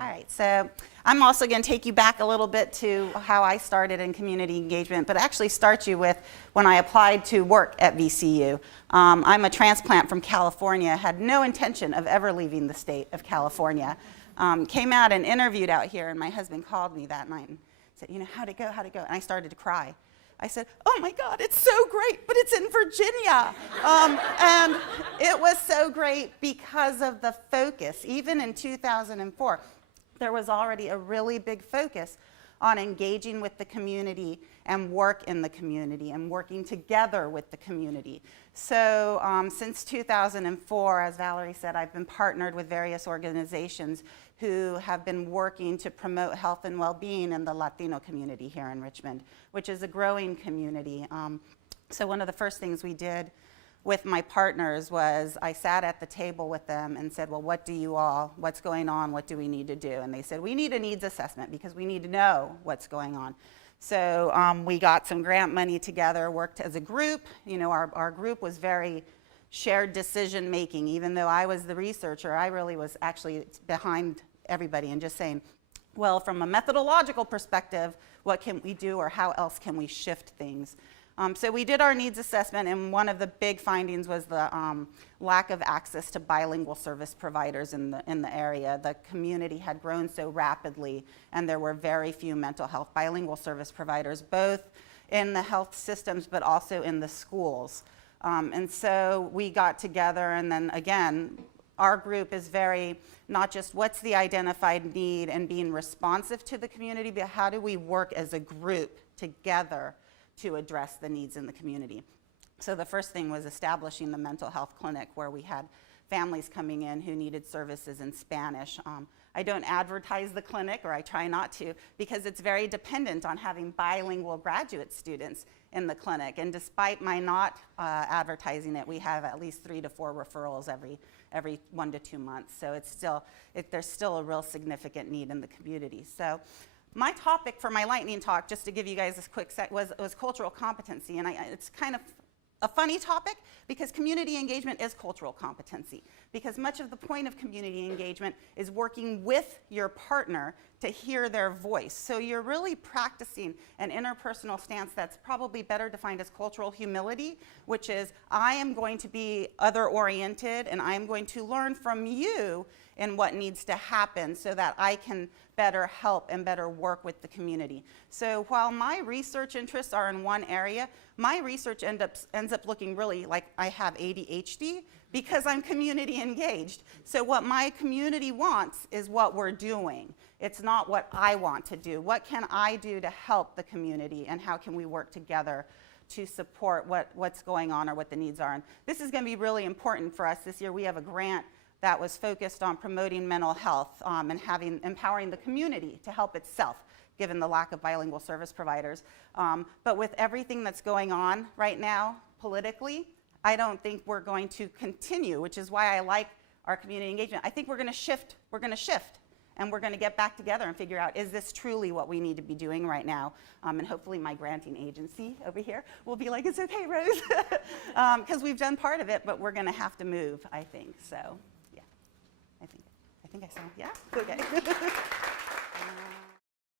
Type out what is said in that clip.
All right, so I'm also going to take you back a little bit to how I started in community engagement, but actually start you with when I applied to work at VCU. I'm a transplant from California, had no intention of ever leaving the state of California. Came out and interviewed out here, and my husband called me that night and said, you know, how'd it go, how'd it go? And I started to cry. I said, oh my God, it's so great, but it's in Virginia. And it was so great because of the focus. Even in 2004, there was already a really big focus on engaging with the community and work in the community and working together with the community. So since 2004, as Valerie said, I've been partnered with various organizations who have been working to promote health and well-being in the Latino community here in Richmond, which is a growing community. So one of the first things we did with my partners was I sat at the table with them and said, well, what's going on, what do we need to do? And they said, we need a needs assessment because we need to know what's going on. So we got some grant money together, worked as a group. You know, our group was very shared decision making. Even though I was the researcher, I really was actually behind everybody and just saying, well, from a methodological perspective, what can we do or how else can we shift things? So we did our needs assessment, and one of the big findings was the lack of access to bilingual service providers in the area. The community had grown so rapidly, and there were very few mental health bilingual service providers, both in the health systems but also in the schools. And so we got together, and then again, our group is very, not just what's the identified need and being responsive to the community, but how do we work as a group together to address the needs in the community. So the first thing was establishing the mental health clinic where we had families coming in who needed services in Spanish. I don't advertise the clinic, or I try not to, because it's very dependent on having bilingual graduate students in the clinic. And despite my not advertising it, we have at least 3 to 4 referrals every 1 to 2 months. So it's still, there's still a real significant need in the community. So my topic for my lightning talk, just to give you guys this quick set, was cultural competency. And it's kind of a funny topic because community engagement is cultural competency. Because much of the point of community engagement is working with your partner to hear their voice. So you're really practicing an interpersonal stance that's probably better defined as cultural humility, which is I am going to be other-oriented and I am going to learn from you in what needs to happen so that I can better help and better work with the community. So while my research interests are in one area, my research ends up looking really like I have ADHD because I'm community engaged. So what my community wants is what we're doing. It's not what I want to do. What can I do to help the community, and how can we work together to support what's going on or what the needs are? And this is going to be really important for us this year. We have a grant that was focused on promoting mental health and empowering the community to help itself, given the lack of bilingual service providers. But with everything that's going on right now politically, I don't think we're going to continue, which is why I like our community engagement. I think we're going to shift. And we're going to get back together and figure out, is this truly what we need to be doing right now? And hopefully my granting agency over here will be like, it's okay, Rose, because we've done part of it, but we're going to have to move, I think. So, yeah, I think I sound, yeah? Okay.